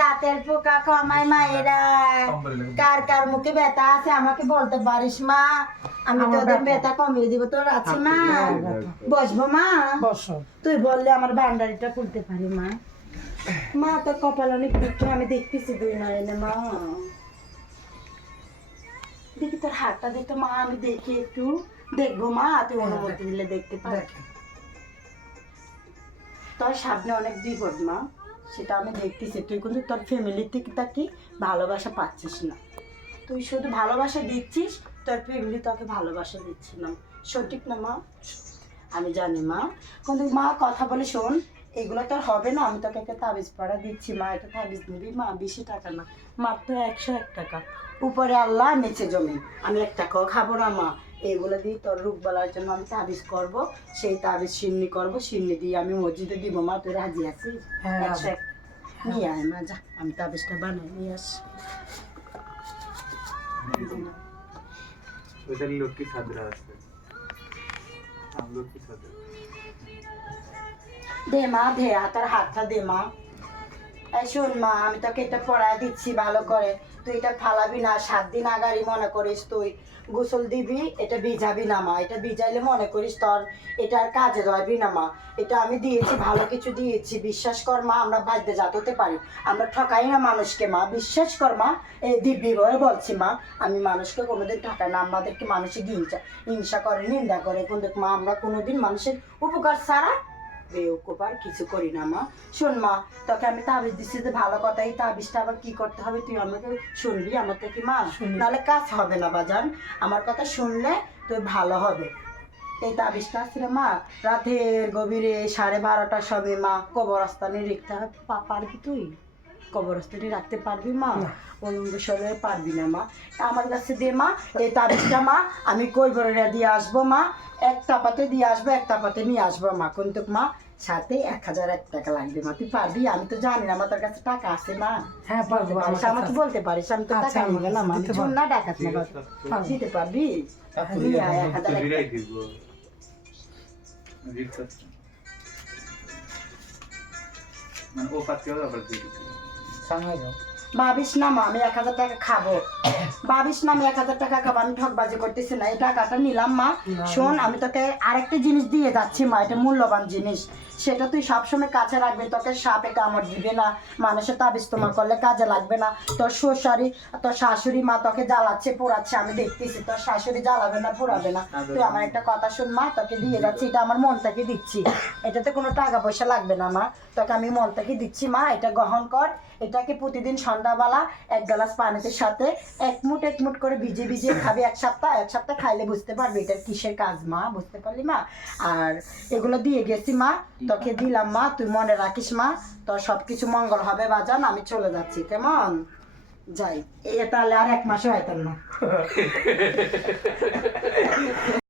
দাঁতের পোকা কমায় মায়েরা। কার কার মুখে ব্যথা আছে আমাকে বলতে পারিস মা, আমি তোদের ব্যথা কমিয়ে দিব। তোর আছে মা? বসবো মা? বসো। তুই বললে আমার ভান্ডারিটা খুলতে পারি মা। মা তোর কপাল অনেক দুঃখে আমি দেখতেছি দুই নয়নে মা। দেখি তোর হাতটা দেখতো মা, আমি দেখি একটু দেখবো মা, তুই অনুমতি দিলে দেখতে পারি। তোর সামনে অনেক বিপদ মা, সেটা আমি দেখতেছি। তুই কিন্তু তোর ফ্যামিলি থেকে তাকে ভালোবাসা পাচ্ছিস না, তুই শুধু ভালোবাসা দিচ্ছিস, তোর ফ্যামিলি তোকে ভালোবাসা দিচ্ছে না। সঠিক না মা? আমি জানি মা, কিন্তু মা কথা বলে শোন, এগুলো তোর হবে না। আমি তোকে একটা তাবিজ পড়া দিচ্ছি মা, এটা তাবিজ নিবি মা, বেশি টাকা না, মাত্র 101 টাকা। উপরে আল্লাহ নিচে জমি, আমি 1 টাকাও খাবো না মা। এইগুলো দিয়ে তোর রোগ বলার জন্য আমি তাবিজ করব, সেই তাবিজ সিন্নি করব, সিন্নি দিয়ে আমি মসজিদে দিব মা। তুই রাজি আছিস? 101 নিয়ে আয় মা, যা আমি তাবিজটা বানাই নিয়ে আসি। লক্ষ্মী ছাত্রা আছে, লক্ষ্মী ছাত্রা দে মা, দে তোর হাতটা দে মা। এই শোন মা, আমি তোকে এটা পড়ায় দিচ্ছি ভালো করে, তুই এটা ফালাবি না। 7 দিন আগারই মনে করিস তুই গোসল দিবি, এটা ভিজাবি না মা। এটা ভিজাইলে মনে করিস তোর এটা আর কাজে ধরবি না মা। এটা আমি দিয়েছি, ভালো কিছু দিয়েছি, বিশ্বাস কর মা। আমরা বাড়িতে জাত হতে পারি, আমরা ঠকাই না মানুষকে মা, বিশ্বাস কর মা। এই দিব্যি ভয়ে বলছি মা, আমি মানুষকে কোনোদিন ঠকাই না। আমাদেরকে মানুষে হিংসা করে, নিন্দা করে, কিন্তু মা আমরা কোনোদিন মানুষের উপকার ছাড়া বেউকুপার কিছু করি না মা। শোন মা, তোকে আমি তাবিজ দিচ্ছি যে ভালো কথা, এই তাবিজটা আবার কি করতে হবে তুই আমাকে শুনবি আমার থেকে মা, নাহলে কাজ হবে না বাজান। আমার কথা শুনলে তুই ভালো হবে। এই তাবিজটা আছে রে মা, রাতের গভীরে 12:30টার সময় মা কবরস্থানে রেখতে পারবি তুই? কবরস্থানে রাখতে পারবি মা? উলঙ্গ শরীরে পারবি না মা। আমার কাছে দে মা এই তাবিজটা মা, আমি কৈবরেরা দিয়ে আসবো মা। 1 টাপাতে দিয়ে আসবো, 1 টাপাতে নিয়ে আসবো মা। কিন্তু মা সাথে 1001 টাকা লাগবে মা, তুই পারবি? আমি তো জানি না আমার তোর কাছে টাকা আছে মা। হ্যাঁ পারবো, আমাকে বলতে পারিস, আমি তো টাকা নিব না মা, চুন না ডাকাত না, দিতে পারবি? নিয়ে আয় 1001 টাকা। মানে ও পাচ্ছেও আবার দিয়ে দিচ্ছি। ভাবিস না মা আমি 1000 টাকা খাবো, ভাবিস না আমি 1000 টাকা খাবো, আমি ঠকবাজি করতেছি না। এই টাকাটা নিলাম মা। শোন, আমি তোকে আরেকটা জিনিস দিয়ে যাচ্ছি মা, এটা মূল্যবান জিনিস, সেটা তুই সবসময় কাছে রাখবি। তোকে সাপে কামড় দিবে না, মানুষের তাবিজ তোমার করলে কাজে লাগবে না। তোর তোর শাশুড়ি মা তোকে জ্বালাচ্ছে পোড়াচ্ছে, আমি দেখতেছি। তোর শাশুড়ি জ্বালাবে না পোড়াবে না। তুই আমার একটা কথা শুন মা, তোকে দিয়ে যাচ্ছি, এটা আমার মন থেকে দিচ্ছি, এটাতে কোনো টাকা পয়সা লাগবে না মা, তোকে আমি মন থেকে দিচ্ছি মা। এটা গ্রহণ কর, এটাকে প্রতিদিন সন্ধ্যাবেলা 1 গ্লাস পানিতে সাথে 1 মুঠ করে ভিজে ভিজে খাবি 1 সপ্তাহ। 1 সপ্তাহ খাইলে বুঝতে পারবি এটার কিসের কাজ মা, বুঝতে পারলি মা? আর এগুলো দিয়ে গেছি মা, তোকে দিলাম মা, তুই মনে রাখিস মা। তোর সবকিছু মঙ্গল হবে বাজান, আমি চলে যাচ্ছি, কেমন? যাই, এ তাহলে আর 1 মাসও হয়তো না।